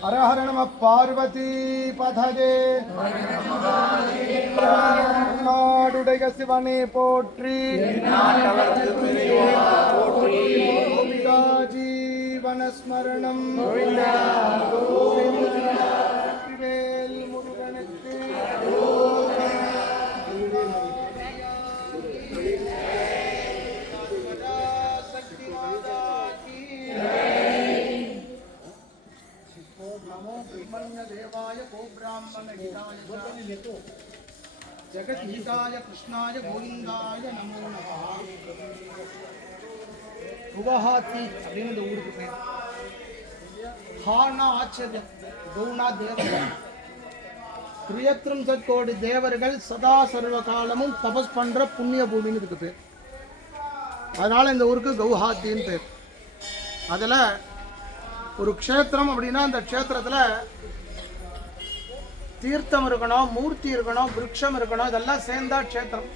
ஹர ஹர நம பார்வதி பததே நாடுடைய சிவனே போற்றி கோபிகா ஜீவனஸ்மரணம் குவஹாத்தி அப்படின்னு இந்த ஊருக்கு பேர். ஹானா ஆச்சரியம் கவுனா தேவர்கள் திரியத்ரிம்சத் கோடி தேவர்கள் சதா சர்வ காலமும் தபஸ் பண்ற புண்ணிய பூமின்னு இருக்கு பேர். அதனால இந்த ஊருக்கு கௌஹாத்தின்னு பேர். அதில் ஒரு க்ஷேத்திரம் அப்படின்னா அந்த க்ஷேத்திரத்தில் தீர்த்தம் இருக்கணும் மூர்த்தி இருக்கணும் விருட்சம் இருக்கணும் இதெல்லாம் சேர்ந்தா க்ஷேத்திரம்.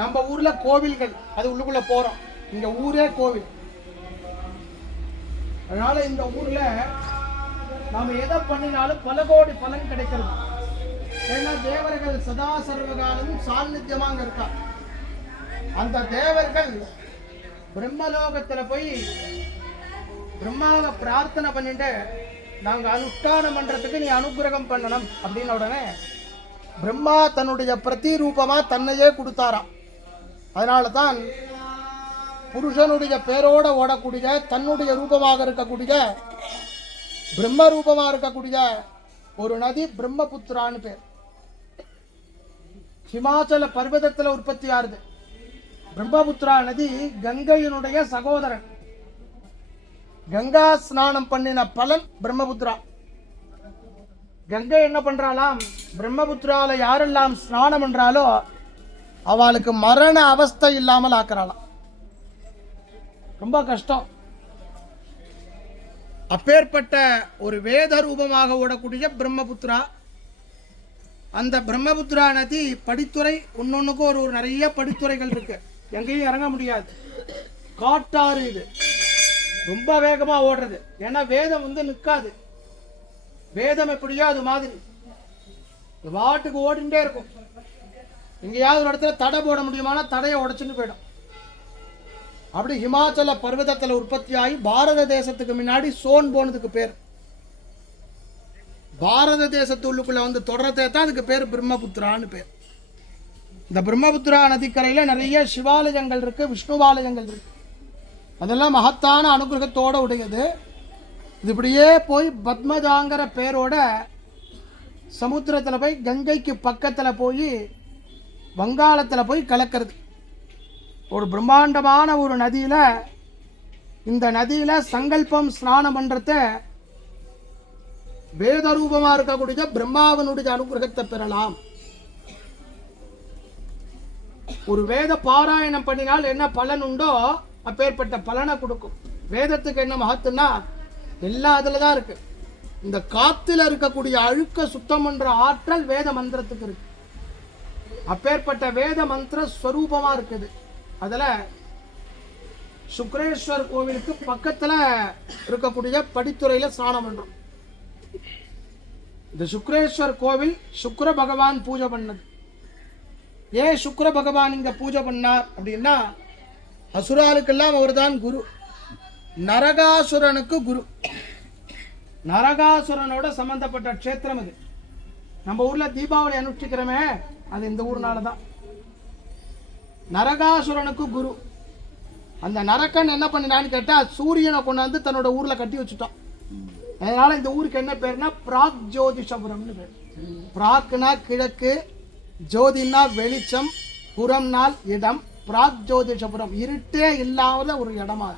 நம்ம ஊர்ல கோவில்கள் அது உள்ளுக்குள்ள போறோம். இங்க ஊரே கோவில். அதனால இந்த ஊர்ல நாம எதை பண்ணினாலும் பல கோடி பலன் கிடைக்கிறது. ஏன்னா தேவர்கள் சதா சர்வகாலமும் சாநித்தியமா அங்க இருக்கா அந்த தேவர்கள் பிரம்மலோகத்துல போய் பிரம்மாவை பிரார்த்தனை பண்ணிட்டு நாங்கள் அனுஷ்டான மன்றத்துக்கு நீ அனுகிரகம் பண்ணணும். அப்படின்ன உடனே பிரம்மா தன்னுடைய பிரதிரூபமா தன்னையே கொடுத்தாராம். அதனால தான் புருஷனுடைய பேரோட ஓடக்கூடிய தன்னுடைய ரூபமாக இருக்கக்கூடிய பிரம்ம ரூபமாக இருக்கக்கூடிய ஒரு நதி பிரம்மபுத்திரான்னு பேர். ஹிமாச்சல பர்வதத்தில் உற்பத்தி ஆறுது பிரம்மபுத்திரா நதி கங்கையினுடைய சகோதரன். கங்கா ஸ்நானம் பண்ணின பலன் பிரம்மபுத்திரா. கங்கை என்ன பண்றாளாம்? பிரம்மபுத்திராவில் யாரெல்லாம் ஸ்நானம் பண்றாலோ அவளுக்கு மரண அவஸ்தை இல்லாமல் ஆக்குறாளாம். ரொம்ப கஷ்டம். அப்பேற்பட்ட ஒரு வேத ரூபமாக ஓடக்கூடிய பிரம்மபுத்திரா. அந்த பிரம்மபுத்திரா நதி படித்துறை ஒன்னொன்னுக்கும் ஒரு ஒரு நிறைய படித்துறைகள் இருக்கு. எங்கேயும் இறங்க முடியாது. காட்டாறு இது. ரொம்ப வேகமாக ஓடுறது. ஏன்னா வேதம் வந்து நிற்காது வேதம் எப்படியோ அது மாதிரி. வாட்டுக்கு ஓடிண்டே இருக்கும். எங்கேயாவது ஒரு இடத்துல தடை போட முடியுமானா தடையை உடைச்சுன்னு போயிடும். அப்படி ஹிமாச்சல பர்வதத்தில் உற்பத்தி ஆகி பாரத தேசத்துக்கு முன்னாடி சோன் போனதுக்கு பேர். பாரத தேசத்து உள்ளுக்குள்ள வந்து தொடரத்தை தான் அதுக்கு பேர் பிரம்மபுத்திரான்னு பேர். இந்த பிரம்மபுத்திரா நதிக்கரையில் நிறைய சிவாலயங்கள் இருக்கு விஷ்ணுவாலயங்கள் இருக்கு. அதெல்லாம் மகத்தான அனுகிரகத்தோடு உடையது. இது இப்படியே போய் பத்மஜாங்கிற பேரோட சமுத்திரத்தில் போய் கங்கைக்கு பக்கத்தில் போய் வங்காளத்தில் போய் கலக்கிறது. ஒரு பிரம்மாண்டமான ஒரு நதியில் இந்த நதியில் சங்கல்பம் ஸ்நானம் பண்ணுறத வேதரூபமாக இருக்கக்கூடிய பிரம்மாவனுடைய அனுகிரகத்தை பெறலாம். ஒரு வேத பாராயணம் பண்ணினால் என்ன பலன் உண்டோ அப்பேற்பட்ட பலனை கொடுக்கும். வேதத்துக்கு என்ன மகத்துனா எல்லா அதில் தான் இருக்கு. இந்த காத்தில் இருக்கக்கூடிய அழுக்க சுத்தம் என்ற ஆற்றல் வேத மந்திரத்துக்கு இருக்கு. அப்பேற்பட்ட வேத மந்திர ஸ்வரூபமா இருக்குது. அதில் சுக்ரேஸ்வர் கோவிலுக்கு பக்கத்துல இருக்கக்கூடிய படித்துறையில ஸ்நானம் பண்ணுறோம் இந்த சுக்ரேஸ்வர் கோவில் சுக்ர பகவான் பூஜை பண்ணது. ஏன் சுக்ர பகவான் இங்கே பூஜை பண்ணார் அப்படின்னா அசுராருக்கெல்லாம் அவர் தான் குரு. நரகாசுரனுக்கு குரு. நரகாசுரனோட சம்பந்தப்பட்ட க்ஷேத்திரம் இது. நம்ம ஊரில் தீபாவளி அனுஷ்டிக்கிறோமே அது இந்த ஊர்னால தான் நரகாசுரனுக்கு குரு. அந்த நரக்கன் என்ன பண்ணினான்னு கேட்டால் சூரியனை கொண்டாந்து தன்னோட ஊரில் கட்டி வச்சுட்டான். அதனால் இந்த ஊருக்கு என்ன பேர்னா பிராக் ஜோதிஷபுரம்னு பேர். பிராக்னா கிழக்கு ஜோதினா வெளிச்சம் புறம்னால் இடம் பிராக்ஜோதிஷபுரம் இருட்டே இல்லாத ஒரு இடமா.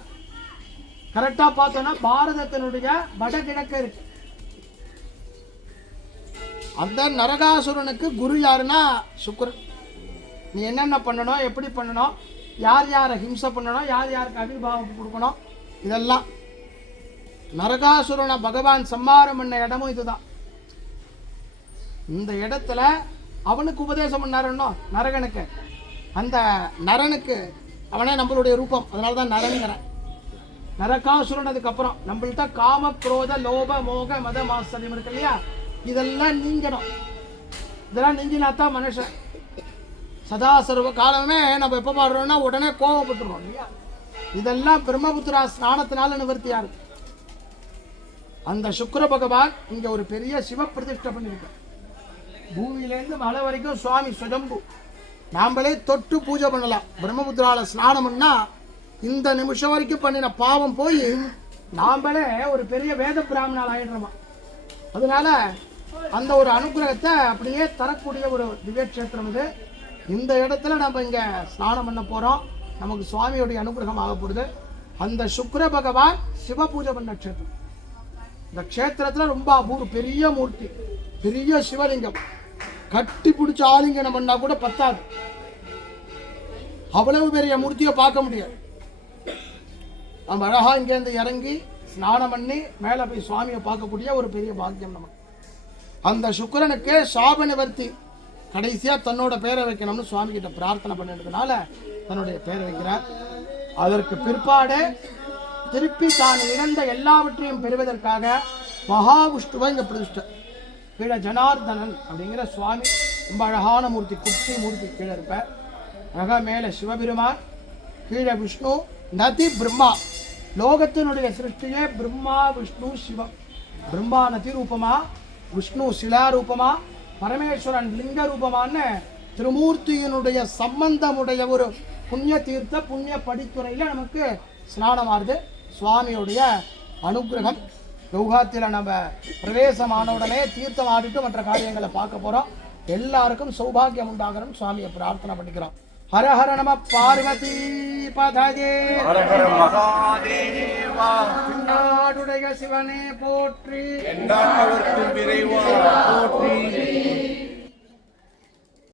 கரெக்டா பார்த்தோம்னா பாரதத்தினுடைய வடகிழக்க இருக்கு. அந்த நரகாசுரனுக்கு குரு யாருன்னா? சுக்கரன் நீ என்னென்ன பண்ணணும் எப்படி பண்ணணும் யார் யாரை ஹிம்சை பண்ணணும் யார் யாருக்கு அபிர்பாவம் கொடுக்கணும் இதெல்லாம். நரகாசுரனை பகவான் சம்மாரம் பண்ண இடமும் இதுதான். இந்த இடத்துல அவனுக்கு உபதேசம் பண்ணாருன்னோ நரகனுக்கு. அந்த நரனுக்கு அவனே நம்மளுடைய ரூபம். அதனால தான் நரனுங்கிறேன் நரகாசுரனதுக்கு அப்புறம் நம்மள்ட்ட காம குரோத லோப மோக மத மாசரியம் இருக்கு இல்லையா? இதெல்லாம் நீங்கணும். இதெல்லாம் நீங்கினா தான் மனுஷன். சதா சர்வ காலமே நம்ம எப்போ பாடுறோம்னா உடனே கோவப்பட்டுருவோம் இல்லையா? இதெல்லாம் பிரம்மபுத்திரா ஸ்நானத்தினால நிவர்த்தியா இருக்கு அந்த சுக்கர பகவான் இங்கே ஒரு பெரிய சிவ பிரதிஷ்டை பண்ணியிருக்க பூமியிலேருந்து மலை வரைக்கும் சுவாமி சுஜம்பு நாம்பளே தொட்டு பூஜை பண்ணலாம். பிரம்மபுத்திரால ஸ்நானம் இந்த நிமிஷம் வரைக்கும் பண்ணின பாவம் போய் நாம்பளே ஒரு பெரிய வேத பிராமணால் ஆயிடுறோமா. அதனால அந்த ஒரு அனுகிரகத்தை அப்படியே தரக்கூடிய ஒரு திவ்யக்ஷேத்திரம் இது. இந்த இடத்துல நம்ம இங்கே ஸ்நானம் பண்ண போகிறோம் நமக்கு சுவாமியுடைய அனுகிரகம் ஆக போகுது. அந்த சுக்ர பகவான் சிவ பூஜை பண்ண க்ஷேத்திரம். இந்த க்ஷேத்திரத்தில் ரொம்ப அபூர்வ பெரிய மூர்த்தி பெரிய சிவலிங்கம். கட்டி பிடிச்ச ஆலிங்கனம் பண்ணா கூட பத்தாது. அவ்வளவு பெரிய மூர்த்தியை பார்க்க முடியாது. நம்ம அழகா இங்கேருந்து இறங்கி ஸ்நானம் பண்ணி மேலே போய் சுவாமியை பார்க்கக்கூடிய ஒரு பெரிய பாக்கியம் நமக்கு. அந்த சுக்கரனுக்கு சாப நிவர்த்தி. கடைசியா தன்னோட பேரை வைக்கணும்னு சுவாமி கிட்ட பிரார்த்தனை பண்ணதுனால தன்னுடைய பேரை வைக்கிறார். அதற்கு பிற்பாடு திருப்பி தான் இழந்த எல்லாவற்றையும் பெறுவதற்காக மகாவிஷ்ணுவை இந்த பிரதிஷ்டை கீழே ஜனார்தனன் அப்படிங்கிற சுவாமி ரொம்ப அழகான மூர்த்தி குட்டி மூர்த்தி கீழே இருப்பார். அழகா மேலே சிவபெருமான் கீழே விஷ்ணு நதி பிரம்மா. லோகத்தினுடைய சிருஷ்டியே பிரம்மா விஷ்ணு சிவம். பிரம்மா நதி ரூபமா விஷ்ணு சிலா ரூபமா பரமேஸ்வரன் லிங்க ரூபமான்னு திருமூர்த்தியினுடைய சம்பந்தமுடைய ஒரு புண்ணிய தீர்த்த புண்ணிய படித்துறையில் நமக்கு ஸ்நானமாறுது சுவாமியுடைய அனுகிரகம். கௌகாத்தில் நம்ம பிரவேசமான உடனே தீர்த்தம் ஆடிட்டு மற்ற காரியங்களை பார்க்க போறோம். எல்லாருக்கும் சௌபாகியம் உண்டாகணும் சுவாமியை பிரார்த்தனை பண்ணிக்கிறோம். ஹர ஹர நம பார்வதி ஹர மகாதேவா. நாடுடைய சிவனே போற்றி. விரைவா